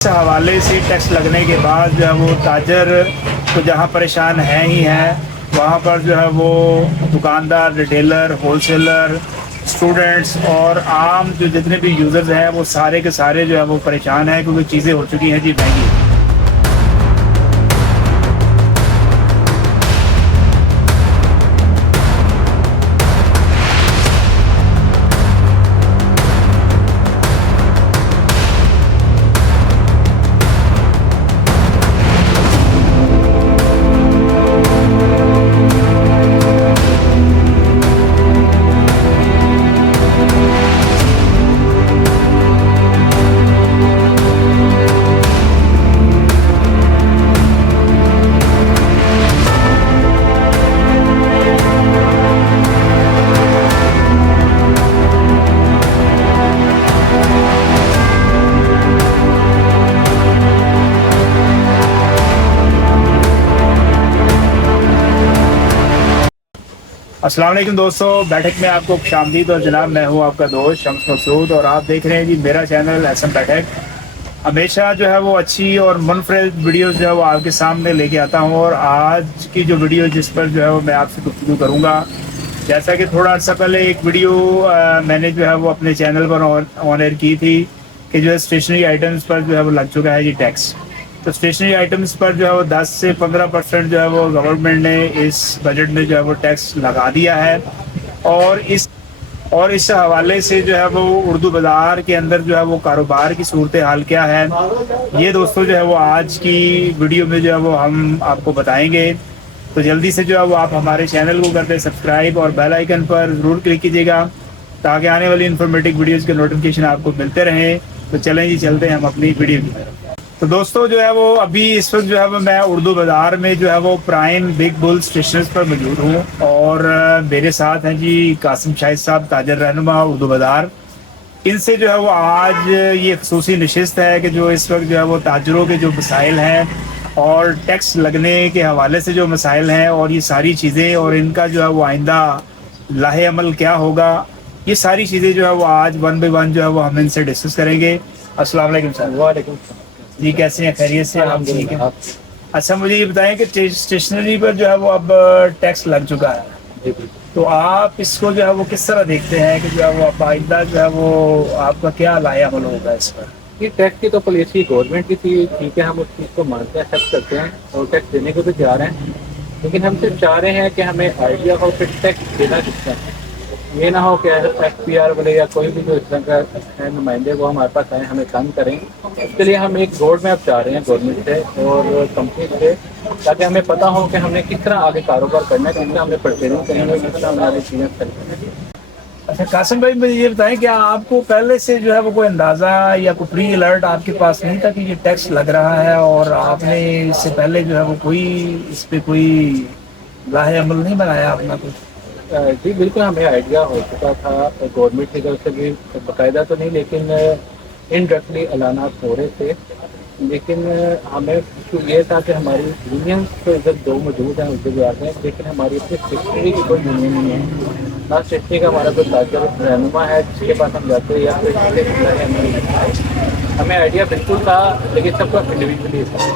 اس حوالے سے ٹیکس لگنے کے بعد جو ہے وہ تاجر تو جہاں پریشان ہیں ہی ہیں، وہاں پر جو ہے وہ دکاندار، ریٹیلر، ہول سیلر، اسٹوڈنٹس اور عام جو جتنے بھی یوزرز ہیں وہ سارے کے سارے جو ہے وہ پریشان ہیں، کیونکہ چیزیں ہو چکی ہیں جی مہنگی۔ السلام علیکم دوستو، بیٹھک میں آپ کو خوش آمدید، اور جناب میں ہوں آپ کا دوست شمس مسعود، اور آپ دیکھ رہے ہیں جی میرا چینل ایس ایم بیٹھک۔ ہمیشہ جو ہے وہ اچھی اور منفرد ویڈیوز جو ہے وہ آپ کے سامنے لے کے آتا ہوں، اور آج کی جو ویڈیو جس پر جو ہے وہ میں آپ سے گفتگو کروں گا، جیسا کہ تھوڑا عرصہ پہلے ایک ویڈیو میں نے جو ہے وہ اپنے چینل پر آن ایئر کی تھی کہ جو ہے اسٹیشنری آئٹمس پر جو ہے وہ لگ چکا ہے جی ٹیکس۔ تو اسٹیشنری آئٹمس پر جو ہے وہ 10 سے 15% جو ہے وہ گورنمنٹ نے اس بجٹ میں جو ہے وہ ٹیکس لگا دیا ہے، اور اس حوالے سے جو ہے وہ اردو بازار کے اندر جو ہے وہ کاروبار کی صورتحال کیا ہے، یہ دوستوں جو ہے وہ آج کی ویڈیو میں جو ہے وہ ہم آپ کو بتائیں گے۔ تو جلدی سے جو ہے وہ آپ ہمارے چینل کو کر دیں سبسکرائب، اور بیل آئیکن پر ضرور کلک کیجیے گا تاکہ آنے والی انفارمیٹیو ویڈیوز کے نوٹیفکیشن آپ کو ملتے رہیں۔ تو چلیں جی چلتے ہیں ہم اپنی ویڈیو کی طرف۔ تو دوستو جو ہے وہ ابھی اس وقت جو ہے وہ میں اردو بازار میں جو ہے وہ پرائم بگ بل اسٹیشنز پر موجود ہوں، اور میرے ساتھ ہیں جی قاسم شاہد صاحب، تاجر رہنما اردو بازار۔ ان سے جو ہے وہ آج یہ خصوصی نشست ہے کہ جو اس وقت جو ہے وہ تاجروں کے جو مسائل ہیں اور ٹیکس لگنے کے حوالے سے جو مسائل ہیں اور یہ ساری چیزیں، اور ان کا جو ہے وہ آئندہ لاہ عمل کیا ہوگا، یہ ساری چیزیں جو ہے وہ آج ون بائی ون جو ہے وہ ہم ان سے ڈسکس کریں گے۔ السلام علیکم سر۔ وعلیکم السلام جی کیسے ہیں؟ خیریت سے؟ آپ ٹھیک ہیں؟ الحمدللہ۔ اچھا مجھے یہ بتائیں کہ اسٹیشنری پر جو ہے وہ اب ٹیکس لگ چکا ہے، جی بالکل۔ تو آپ اس کو جو ہے وہ کس طرح دیکھتے ہیں کہ جو ہے وہ اب آئندہ جو ہے وہ آپ کا کیا لایا عمل ہوگا اس پر؟ یہ ٹیکس کی تو پالیسی گورنمنٹ کی تھی، ٹھیک ہے، ہم اس چیز کو مانتے ہیں، ایکسیپٹ کرتے ہیں اور ٹیکس دینے کو بھی تیار ہیں، لیکن ہم صرف چاہ رہے ہیں کہ ہمیں آئیڈیا ہو کہ ٹیکس دینا کس طرح ہے۔ یہ نہ ہو کہ ایس پی آر والے یا کوئی بھی جو اس طرح کا ہے نمائندے وہ ہمارے پاس آئیں ہمیں تنگ کریں۔ اس کے لیے ہم ایک روڈ میپ چاہ رہے ہیں گورنمنٹ سے اور کمپنی سے، تاکہ ہمیں پتہ ہو کہ ہم نے کس طرح آگے کاروبار کرنا ہے، کس طرح ہمیں پرچیزنگ کریں گے، کس طرح ہمیں آگے چیزیں کریں گے۔ اچھا قاسم بھائی مجھے یہ بتائیں کہ آپ کو پہلے سے جو ہے وہ کوئی اندازہ یا کوئی پری الرٹ آپ کے پاس نہیں تھا کہ یہ ٹیکس لگ رہا ہے، اور آپ نے اس سے پہلے جو ہے وہ کوئی اس پہ کوئی لاہ عمل نہیں بنایا اپنا کچھ؟ جی بالکل، ہمیں آئیڈیا ہو چکا تھا گورنمنٹ کی طرف سے بھی، باقاعدہ تو نہیں لیکن انڈائریکٹلی اعلانات ہو رہے تھے، لیکن ہمیں ایشو یہ تھا کہ ہماری یونینس تو ادھر دو موجود ہیں اردو بازار میں، لیکن ہماری اپنی اسٹیشنری کی کوئی یونین نہیں ہے، نہ اسٹیشنری کا ہمارا کوئی تاجر رہنما ہے جس کے پاس ہم جاتے ہیں یا کوئی ہمیں آئیڈیا بالکل تھا، لیکن سب کا انڈیویجولی تھا۔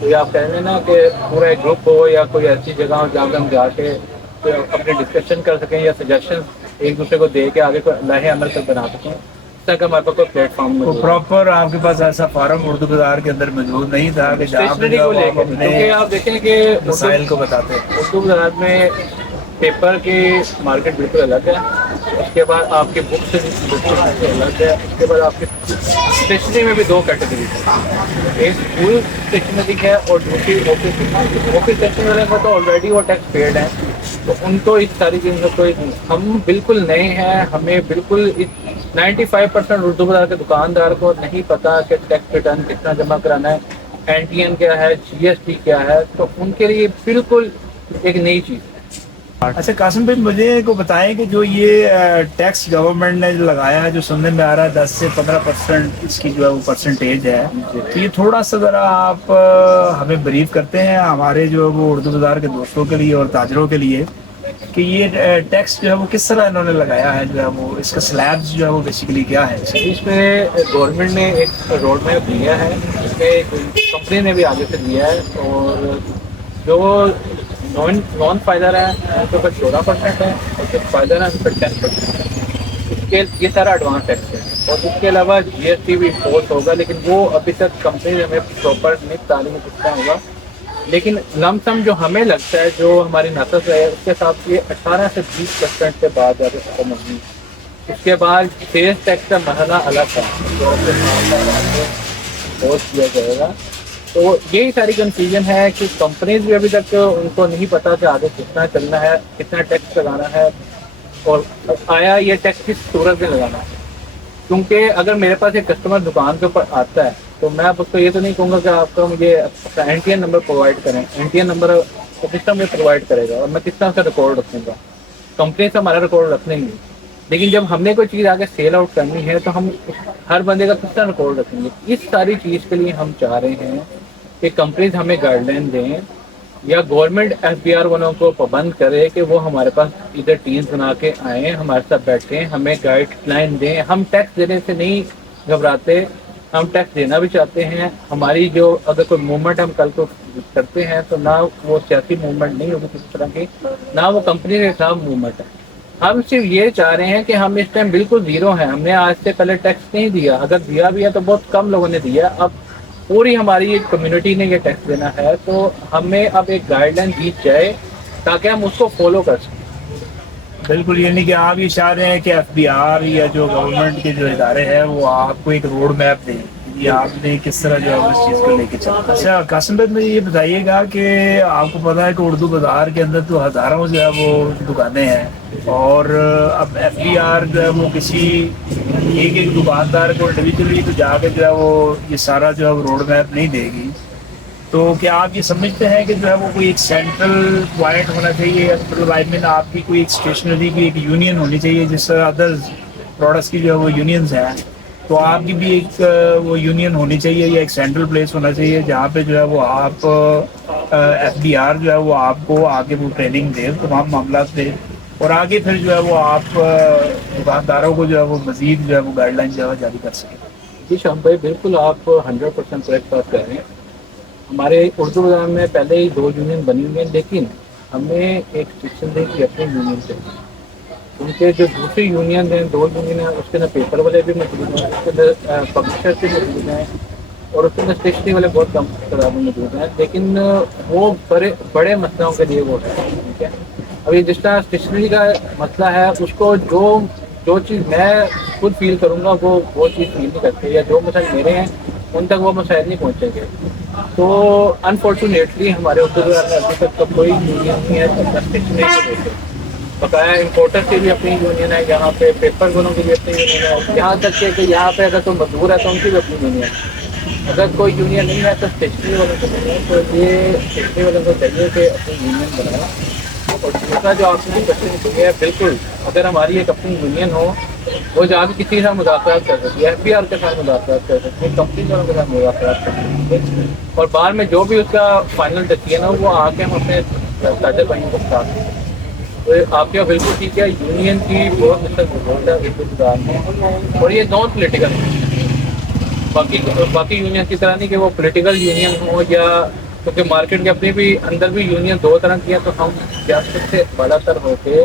تو یہ آپ کہہ رہے ہیں نا کہ پورا ایک گروپ ہو یا کوئی ایسی جگہ ہو جہاں پہ ہم جا کے اپنے ڈسکشن کر سکیں یا سجیشن ایک دوسرے کو دے کے آگے کوئی لاہ عمل پر بنا سکیں، اس طرح کا ہمارے پاس کوئی پلیٹ فارم تو پراپر آپ کے پاس ایسا فارم اردو بازار کے اندر موجود نہیں تھا کہ جہاں پہ اسٹیشنری کو لے کے، اپنے کیونکہ آپ دیکھیں کہ مسائل کو بتاتے ہیں؟ اردو بازار میں پیپر کی مارکیٹ بالکل الگ ہے، اس کے بعد آپ کے بک سے الگ ہے، اس کے بعد آپ کے اسٹیشنری میں بھی دو کیٹیگریز ہیں، ایک اسکول اسٹیشنری ہے اور دوسری آفس اسٹیشنری کا تو آلریڈی وہ ٹیکس پیڈ ہے، تو ان کو اس ساری چیز میں کوئی، ہم بالکل نئے ہیں، ہمیں بالکل 95% اردو بازار کے دکاندار کو نہیں پتا کہ ٹیکس ریٹرن کتنا جمع کرانا ہے، این ٹی این کیا ہے، جی ایس ٹی کیا ہے، تو ان کے لیے بالکل ایک نئی چیز ہے۔ اچھا قاسم بھائی مجھے کو بتائیں کہ جو یہ ٹیکس گورنمنٹ نے جو لگایا ہے، جو سننے میں آ رہا ہے 10 سے 15% اس کی جو ہے وہ پرسنٹیج ہے، تو یہ تھوڑا سا ذرا آپ ہمیں بریف کرتے ہیں ہمارے جو وہ اردو بازار کے دوستوں کے لیے اور تاجروں کے لیے کہ یہ ٹیکس جو ہے وہ کس طرح انہوں نے لگایا ہے، جو ہے وہ اس کا سلیبس جو ہے وہ بیسیکلی کیا ہے؟ اس میں گورنمنٹ نے ایک روڈ میپ دیا ہے، اس میں کمپنی نے بھی آگے سے دیا ہے، اور جو نان فائدر ہے ان کے اوپر 14% ہے، اور جو فائدر ہے ان پر 10% ہے۔ اس کے یہ سارا ایڈوانس ٹیکس ہے، اور اس کے علاوہ جی ایس ٹی بھی امپوز ہوگا، لیکن وہ ابھی تک کمپنی نے ہمیں پراپر نہیں تعلیم کتنا ہوگا، لیکن لم سم جو ہمیں لگتا ہے جو ہماری نسل ہے اس کے حساب سے 18 سے 20% کے بعد جا کے ختم ہوگی۔ اس کے بعد سیلس ٹیکس کا مرحلہ الگ ہے جو امپوز کیا جائے گا۔ تو یہی ساری کنفیوژن ہے کہ کمپنیز بھی ابھی تک ان کو نہیں پتا کہ آگے کتنا چلنا ہے، کتنا ٹیکس لگانا ہے، اور آیا یہ ٹیکس کس صورت میں لگانا ہے۔ کیونکہ اگر میرے پاس ایک کسٹمر دکان کے اوپر آتا ہے تو میں آپ کو یہ تو نہیں کہوں گا کہ آپ کو مجھے N T N number provide کریں، N T N number system میں پرووائڈ کرے گا اور میں کس طرح سے ریکارڈ رکھوں گا، کمپنی سے ہمارا ریکارڈ رکھنے ہی نہیں۔ لیکن جب ہم نے کوئی چیز آگے سیل آؤٹ کرنی ہے تو ہم ہر بندے کا کس طرح ریکارڈ رکھیں گے۔ اس ساری چیز کے لیے ہم چاہ رہے ہیں کہ کمپنیز ہمیں گائیڈ لائن دیں، یا گورنمنٹ ایف بی آر والوں کو پابند کرے کہ وہ ہمارے پاس ادھر ٹیمز بنا کے آئیں، ہمارے ساتھ بیٹھیں، ہمیں گائیڈ لائن دیں۔ ہم ٹیکس دینے سے نہیں گھبراتے، ہم ٹیکس دینا بھی چاہتے ہیں۔ ہماری جو اگر کوئی موومنٹ ہم کل کو کرتے ہیں تو نہ وہ سیاسی موومنٹ نہیں ہوگی کسی طرح کی، نہ وہ کمپنی کے خلاف موومنٹ ہے۔ ہم صرف یہ چاہ رہے ہیں کہ ہم اس ٹائم بالکل زیرو ہیں، ہم نے آج سے پہلے ٹیکس نہیں دیا، اگر دیا بھی ہے تو بہت کم لوگوں نے دیا۔ اب پوری ہماری کمیونٹی نے یہ ٹیکس دینا ہے، تو ہمیں اب ایک گائیڈ لائن دی جائے تاکہ ہم اس کو فالو کر سکیں۔ بالکل، یعنی کہ آپ یہ چاہ رہے ہیں کہ ایف بی آر یا جو گورنمنٹ کے جو ادارے ہیں وہ آپ کو ایک روڈ میپ دیں، یہ آپ نے کس طرح جو ہے اس چیز کو لے کے چلنا۔ اچھا قاسم بھائی، مجھے یہ بتائیے گا کہ آپ کو پتا ہے کہ اردو بازار کے اندر تو ہزاروں جو ہے وہ دکانیں ہیں، اور اب ایف بی آر جو ہے وہ کسی ایک دکاندار کو انڈیویجولی تو جا کے جو ہے وہ یہ سارا جو ہے وہ روڈ میپ نہیں دے گی۔ تو کیا آپ یہ سمجھتے ہیں کہ جو ہے وہ کوئی ایک سینٹرل پوائنٹ ہونا چاہیے، مطلب آئی مین آپ کی کوئی ایک اسٹیشنری کی ایک یونین ہونی چاہیے جس طرح ادر پروڈکٹس کی جو ہے وہ یونینز ہیں، تو آپ کی بھی ایک وہ یونین ہونی چاہیے یا ایک سینٹرل پلیس ہونا چاہیے جہاں پہ جو ہے وہ آپ ایف بی آر جو ہے وہ آپ کو آگے وہ ٹریننگ دے، تمام معاملات دے، اور آگے پھر جو ہے وہ آپ دکانداروں کو جو ہے وہ مزید جو ہے وہ گائیڈ لائن جو ہے وہ جاری کر سکیں۔ جی شام بھائی، بالکل آپ 100% کریکٹ بات کر رہے ہیں۔ ہمارے اردو بازار میں پہلے ہی 2 یونین بنی ہوئی ہیں، لیکن ہمیں ایک اسٹیشنری کی اپنی یونین چاہیے، کیونکہ جو دوسری یونین ہیں 2 یونین ہیں اس کے اندر پیپر والے بھی موجود ہیں، اس کے اندر پبلشر بھی موجود ہیں، اور اس کے اندر اسٹیشنری والے بہت کم تعداد میں موجود ہیں، لیکن وہ بڑے مسئلوں کے لیے وہ ہے، ٹھیک ہے۔ ابھی جس طرح اسٹیشنری کا مسئلہ ہے، اس کو جو چیز میں خود فیل کروں گا وہ چیز فیل نہیں کرتے، یا جو مسائل میرے ہیں ان تک وہ مسائل نہیں پہنچیں گے۔ تو انفارچونیٹلی ہمارے اردو بازار میں ابھی تک تو کوئی یونین نہیں ہے اسٹیشنری کو لے کے۔ بقایا امپورٹر کی بھی اپنی یونین ہے، یہاں پہ پیپر والوں کی بھی اپنی یونین ہے، یہاں تک کہ یہاں پہ اگر کوئی مزدور ہے تو ان کی بھی اپنی یونین ہے۔ اگر کوئی یونین نہیں ہے تو اسٹیشنری والوں کو نہیں ہے، تو یہ اسٹیشنری والوں کو چاہیے کہ اپنی یونین بنائیں۔ اور دوسرا جو آپ کی کوشچن کی ہے، بالکل اگر ہماری ایک اپنی یونین ہو، وہ جا کے کسی کے ساتھ مذاکرات کر سکتی ہے، ایف بی آر کے ساتھ مذاکرات کر سکتی ہے، کمپنی والوں کے ساتھ مذاکرات کر سکتی ہے، اور بعد میں جو بھی اس کا فائنل ڈسیزن ہو وہ آ کے ہم اپنے تاجر بھائیوں کو بتا دیں۔ تو آپ کا بالکل ٹھیک ہے، یونین کی بہت مستقل ضرورت ہے اردو بازار میں، اور یہ نان پولیٹیکل ہے، باقی یونین کی طرح نہیں کہ وہ پولیٹیکل یونین ہو، یا کیونکہ مارکیٹ کے اپنے بھی اندر بھی یونین 2 طرح کی ہے، تو ہم سیاست سے بالا تر ہو کے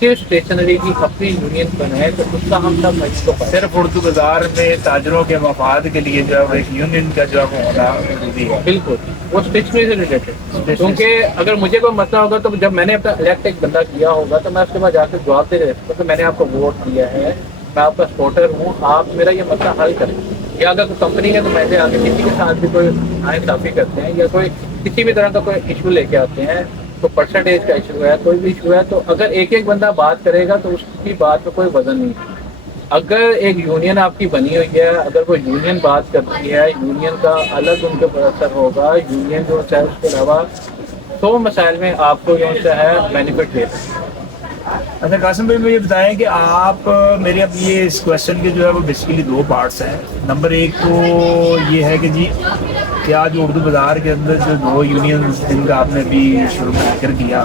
صرف اسٹیشنری کی اپنی یونین بنائے تو اس کا ہم سب مجلس کو صرف اردو بازار میں تاجروں کے مفاد کے لیے جو ہے وہ ایک یونین کا جو ہے وہ ہونا ضروری ہے۔ بالکل وہ اسٹیشنری سے ریلیٹڈ، کیونکہ اگر مجھے کوئی مسئلہ ہوگا تو جب میں نے اپنا الیکٹ ایک بندہ کیا ہوگا تو میں اس کے بعد جا کے جواب دے دے سکتا ہوں کہ میں نے آپ کو ووٹ دیا ہے، میں آپ کا سپورٹر ہوں، آپ میرا یہ مسئلہ حل کریں۔ یا اگر کوئی کمپنی ہے تو میں سے آگے کسی کے ساتھ بھی کوئی ناانصافی کرتے ہیں یا کوئی کسی بھی طرح کا کوئی ایشو لے کے آتے ہیں، تو پرسنٹیج کا ایشو ہے، کوئی بھی ایشو ہے، تو اگر ایک بندہ بات کرے گا تو اس کی بات میں کوئی وزن نہیں ہے۔ اگر ایک یونین آپ کی بنی ہوئی ہے، اگر وہ یونین بات کرتی ہے، یونین کا الگ ان کے پر اثر ہوگا، یونین جو ہے اس کے علاوہ 100 مسائل میں آپ کو جو ہے بینیفٹ دے سکتے ہیں۔ اچھا قاسم بھائی، مجھے بتائیں کہ آپ میرے اب یہ اس کویشچن کے جو ہے وہ بیسیکلی 2 پارٹس ہیں۔ نمبر 1 تو یہ ہے کہ جی کیا جو اردو بازار کے اندر جو 2 یونینز جن کا آپ نے بھی شروع میں ذکر کیا،